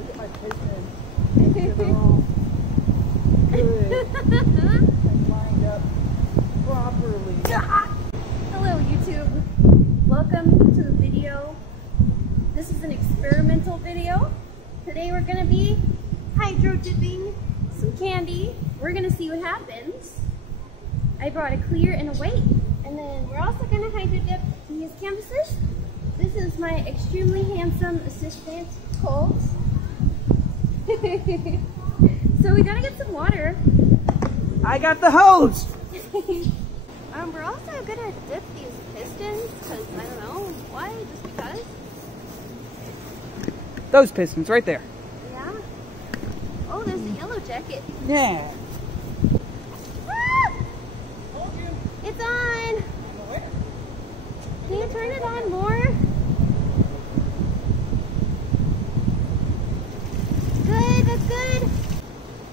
Look at my pistons. They're all good and lined up properly. Hello YouTube. Welcome to the video. This is an experimental video. Today we're going to be hydro dipping some candy. We're going to see what happens. I brought a clear and a weight. And then we're also going to hydro dip these canvases. This is my extremely handsome assistant, Colt. So we gotta get some water. I got the hose! We're also gonna dip these pistons, because I don't know why, just because. Those pistons right there. Yeah. Oh, there's a yellow jacket. Yeah. Ah! It's on! Can you turn it on more? Good, that's good.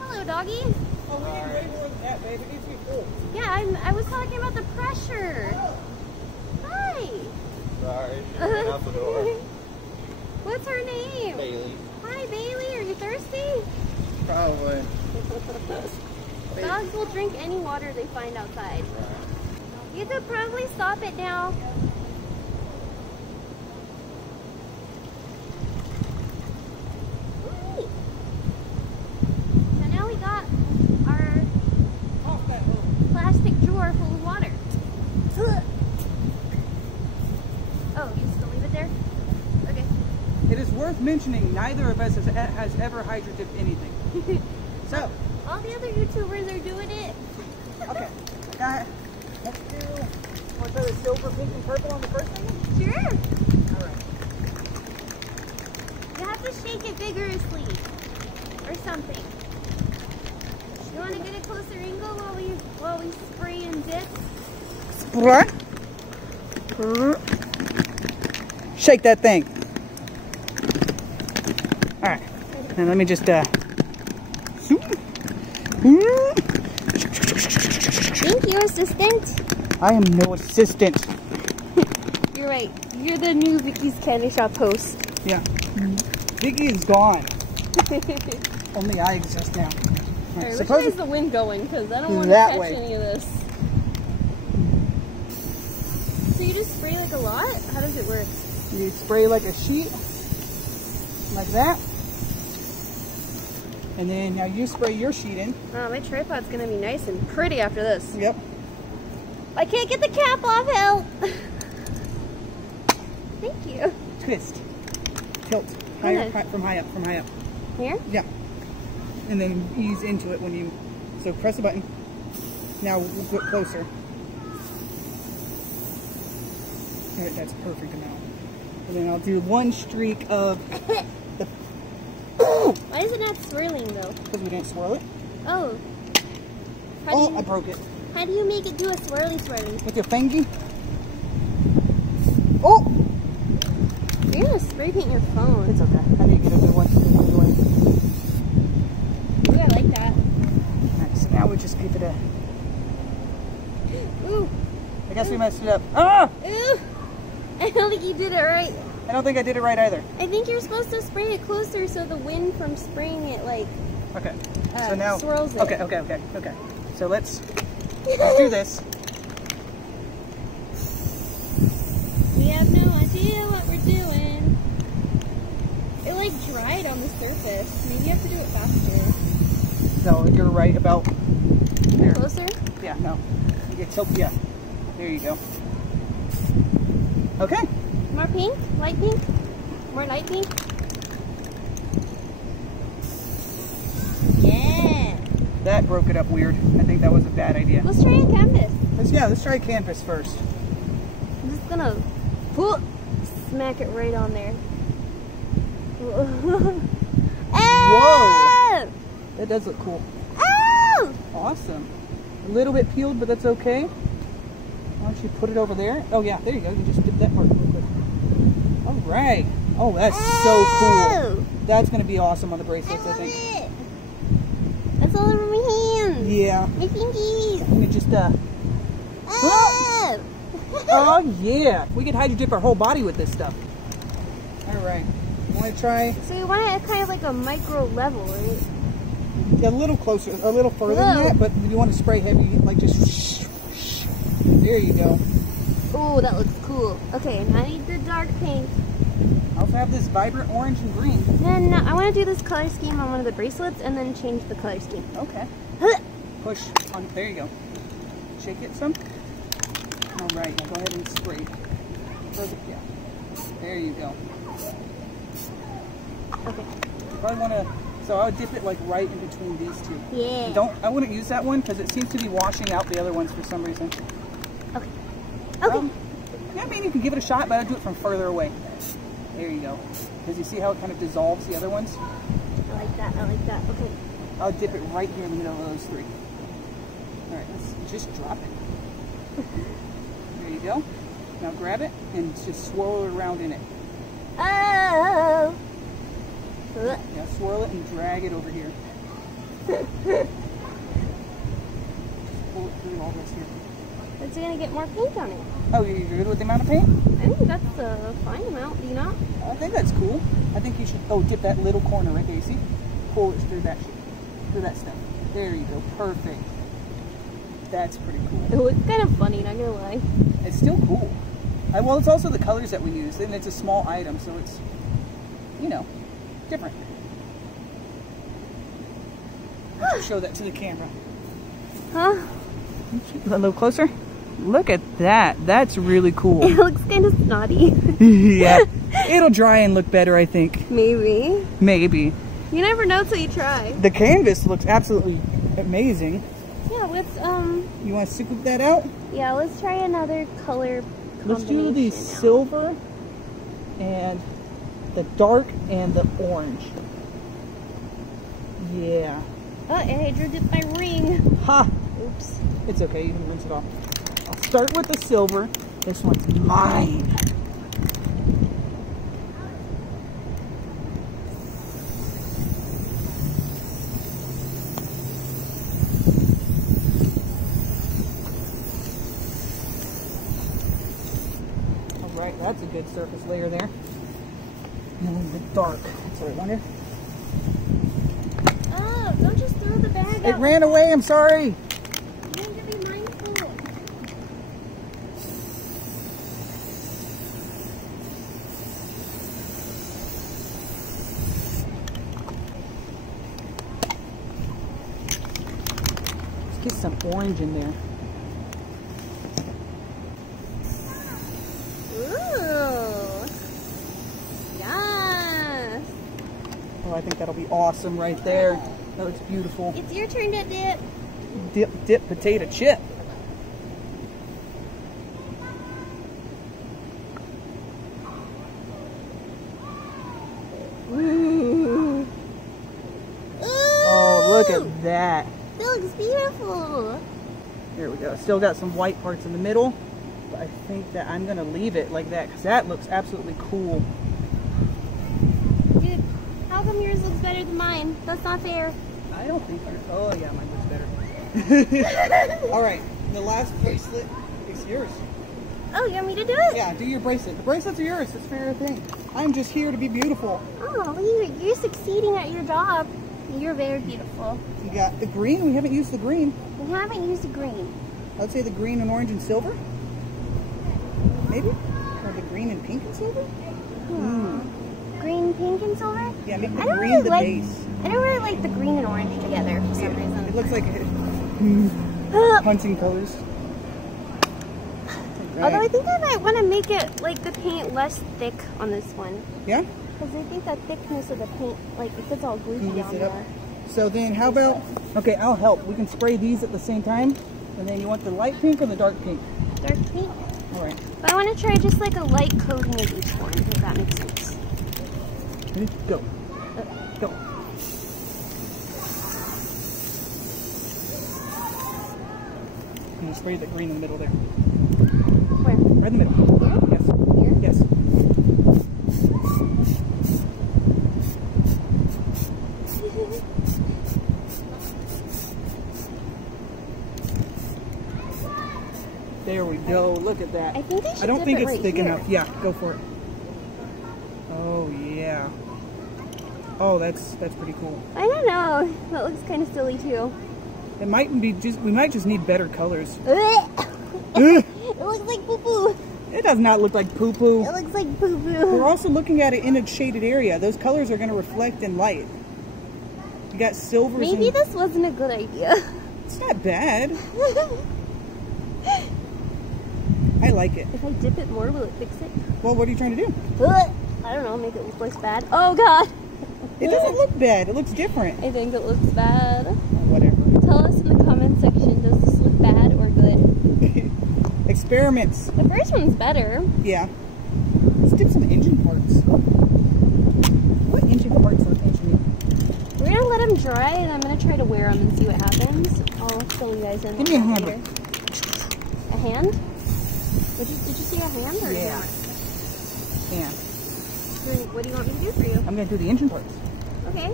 Hello, doggy. Oh, we need way more than that, babe. It needs to be full. Yeah, I was talking about the pressure. Hi. Sorry, she ran out the door. What's her name? Bailey. Hi, Bailey. Are you thirsty? Probably. Dogs will drink any water they find outside. You could probably stop it now. Ooh. So now we got our plastic drawer full of water. Oh, you just gonna leave it there? Okay. It is worth mentioning neither of us has ever hydro dipped anything. So. All the other YouTubers are doing it. Okay. Let's do. Want to try the silver, pink, and purple on the first thing? Sure. Alright. You have to shake it vigorously. Or something. You want to get a closer angle while we spray and dip? Spray. Shake that thing. Alright. Now let me just Thank you, assistant. I am no assistant. You're right. You're the new Vicky's Candy Shop host. Yeah. Vicky is gone. Only I exist now. Alright, which way is the wind going? Because I don't want to That catch way. any of this. So you just spray like a lot? How does it work? You spray like a sheet, like that. And then now you spray your sheet in. Oh, my tripod's going to be nice and pretty after this. Yep. I can't get the cap off, help! Thank you. Twist. Tilt. Higher, from high up. Here? Yeah. And then ease into it when you, so press the button. Now we'll get closer. All right, that's a perfect amount. And then I'll do one streak of the... Why is it not swirling though? Because we didn't swirl it. Oh. I broke it. How do you make it do a swirly? With your fingy? Oh! You're gonna spray paint your phone. It's okay. I need to get a new one. Ooh, I like that. Alright, so now we just give it a... Ooh. I guess we messed it up. Ah! Ooh. I don't think you did it right. I don't think I did it right either. I think you're supposed to spray it closer so the wind from spraying it like Okay. So now swirls it. Okay. So let's do this. We have no idea what we're doing. It like dried on the surface. Maybe you have to do it faster. No, you're right about there. Closer? Yeah, no. You tilt, yeah. There you go. Okay. More pink? Light pink? More light pink? Yeah. That broke it up weird. I think that was a bad idea. Let's try a canvas. Let's try canvas first. I'm just gonna smack it right on there. Whoa! That does look cool. Oh! Awesome. A little bit peeled, but that's okay. Why don't you put it over there? Oh yeah, there you go. You just dip that part real quick. All right. Oh, that's so cool. That's gonna be awesome on the bracelets, I think. It. That's all over my hands. Yeah. My fingies. Let me just Oh! Oh yeah. We could hydro dip our whole body with this stuff. All right. You want to try? So you want it kind of like a micro level, right? Yeah, a little closer, a little further than that, but you want to spray heavy, like just there you go. Oh, that looks cool. Okay, now I need the dark pink. I also have this vibrant orange and green. Then I want to do this color scheme on one of the bracelets and then change the color scheme. Okay. Push on, there you go. Shake it some. All right, now go ahead and spray. Yeah. There you go. Okay. You probably want to, so I would dip it like right in between these two. Yeah. I wouldn't use that one because it seems to be washing out the other ones for some reason. Okay. Okay. Yeah, I mean, you can give it a shot, but I'd do it from further away. There you go. Because you see how it kind of dissolves the other ones? I like that. I like that. Okay. I'll dip it right here in the middle of those three. All right, let's just drop it. There you go. Now grab it and just swirl it around in it. Oh. Yeah, swirl it and drag it over here. Just pull it through all this here. It's gonna get more paint on it. Oh, you're good with the amount of paint? I think that's a fine amount, do you not? I think that's cool. I think you should, dip that little corner right there, you see? Pull it through that stuff. There you go, perfect. That's pretty cool. It looks kind of funny, not gonna lie. It's still cool. Well, it's also the colors that we use, and it's a small item, so it's, you know, different. Show that to the camera. Huh? A little closer. Look at that. That's really cool. It looks kind of snotty. Yeah. It'll dry and look better, I think. Maybe. Maybe. You never know till you try. The canvas looks absolutely amazing. Yeah, let's You want to scoop that out? yeah, let's try another color combination. Let's do the silver and the dark and the orange. Yeah. Oh, I HydroDip my ring. Ha! Oops. It's okay, you can rinse it off. I'll start with the silver. This one's mine. Alright, that's a good surface layer there. And then the dark. That's what I wanted. Oh, don't just throw the bag It out. ran away, I'm sorry. You need to be mindful. Let's get some orange in there. Ooh. Yes. Oh, I think that'll be awesome right there. That looks beautiful. It's your turn to dip. Dip potato chip. Ooh. Oh, look at that. That looks beautiful. There we go. Still got some white parts in the middle, but I think that I'm gonna leave it like that because that looks absolutely cool. Dude, how come yours looks better than mine? That's not fair. I don't think ours. Oh yeah, mine looks better. All right, the last bracelet is yours. Oh, you want me to do it? Yeah, do your bracelet. The bracelets are yours. It's fair thing. I'm just here to be beautiful. Oh, you're succeeding at your job. You're very beautiful. You got the green. We haven't used the green. We haven't used the green. I'd say the green and orange and silver. Maybe? Or the green and pink and silver? Green, pink, and silver? Yeah, make the I don't green really the like, base. I don't really like the green and orange together for some reason. It looks like hunting colors. Although I think I might want to make it like the paint less thick on this one. Yeah? Because I think that thickness of the paint, like if it's all gluey Mix down it up. there. So then how about, okay, I'll help. We can spray these at the same time. And then you want the light pink or the dark pink? Dark pink. All right. But I want to try just like a light coating of each one, if that makes sense. Ready? Go. Go. I'm going to spray the green in the middle there. Where? Right in the middle. Here? Yes. Here? Yes. There we go. Look at that. I think I should I don't dip think it it's right thick here. enough. Yeah, go for it. Oh, yeah. Oh, that's pretty cool. I don't know. That looks kind of silly too. It might be just, we might just need better colors. It looks like poo-poo. It does not look like poo-poo. It looks like poo-poo. We're also looking at it in a shaded area. Those colors are going to reflect in light. You got silvers. Maybe this wasn't a good idea. It's not bad. I like it. If I dip it more, will it fix it? Well, what are you trying to do? I don't know, make it look less bad. Oh god! It doesn't look bad. It looks different. I think it looks bad. Whatever. Tell us in the comment section, does this look bad or good? Experiments. The first one's better. Yeah. Let's dip some engine parts. What engine parts are engine? We're gonna let them dry and I'm gonna try to wear them and see what happens. I'll fill you guys in. Give me a hand. Later. A hand? Did you see a hand or Yeah. not? Yeah. What do you want me to do for you? I'm going to do the engine parts. Okay.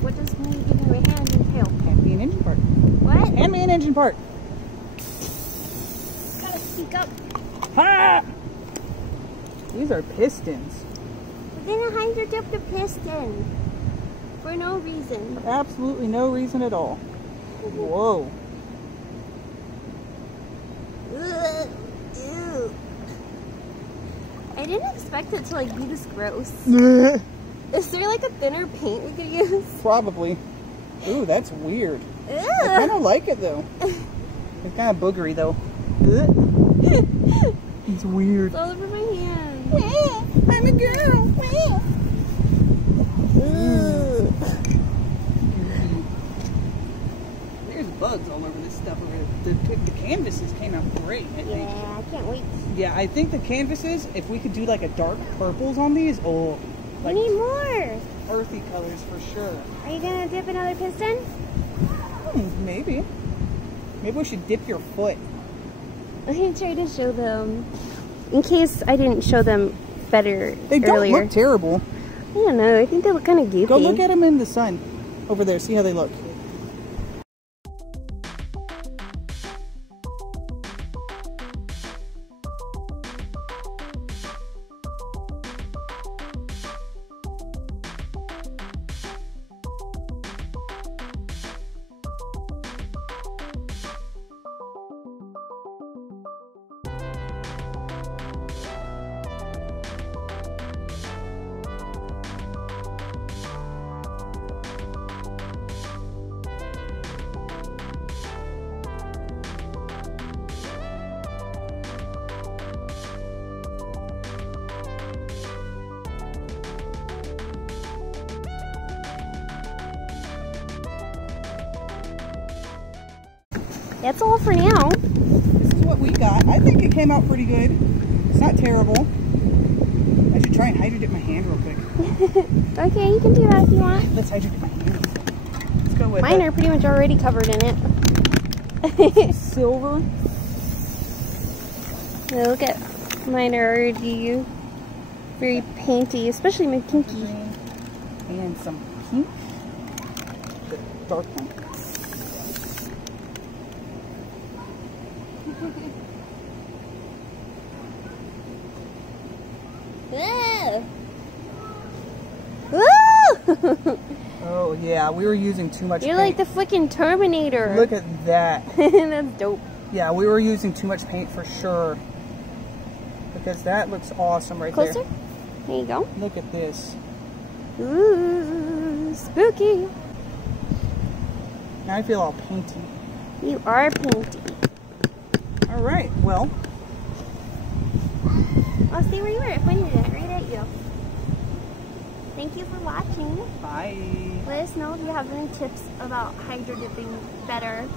What does me giving you a hand entail? Hand me an engine part. What? Hand me an engine part. Gotta speak up. Ha! These are pistons. We're gonna HydroDip the piston. For no reason. Absolutely no reason at all. Whoa. Ugh. Ew. I didn't expect it to like be this gross. Is there like a thinner paint we could use? Probably. Ooh, that's weird. I Ugh. kind of like it though. It's kind of boogery though. It's weird. It's all over my hand. I'm a girl. Ugh. There's bugs all over this stuff. The canvases came out great, I think. Yeah, I can't wait. Yeah, I think the canvases, if we could do like a dark purples on these, oh, We like need more. earthy colors for sure. Are you gonna dip another piston? Maybe. Maybe we should dip your foot. I'm gonna try to show them. In case I didn't show them better They don't earlier. look terrible. I don't know. I think they look kind of goofy. Go look at them in the sun over there. See how they look. That's all for now. This is what we got. I think it came out pretty good. It's not terrible. I should try and HydroDip my hand real quick. Okay, you can do that if you want. Let's HydroDip my hand. Let's go with Mine are pretty much already covered in it. silver. Look at mine are already very painty, especially my pinky. And some pink. The dark one. Oh yeah, we were using too much You're paint. like the freaking Terminator. Look at that. That's dope. Yeah, we were using too much paint for sure. Because that looks awesome right Closer? there. There you go. Look at this. Ooh, spooky. Now I feel all painty. You are painty. Alright, well. I'll stay where you were. I pointed it right at you. Thank you for watching. Bye. Let us know if you have any tips about HydroDipping better.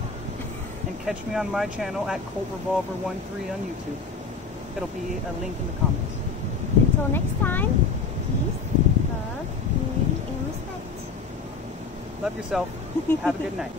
And catch me on my channel at ColtRevolver13 on YouTube. It'll be a link in the comments. Until next time, peace, love, unity, and respect. Love yourself. Have a good night.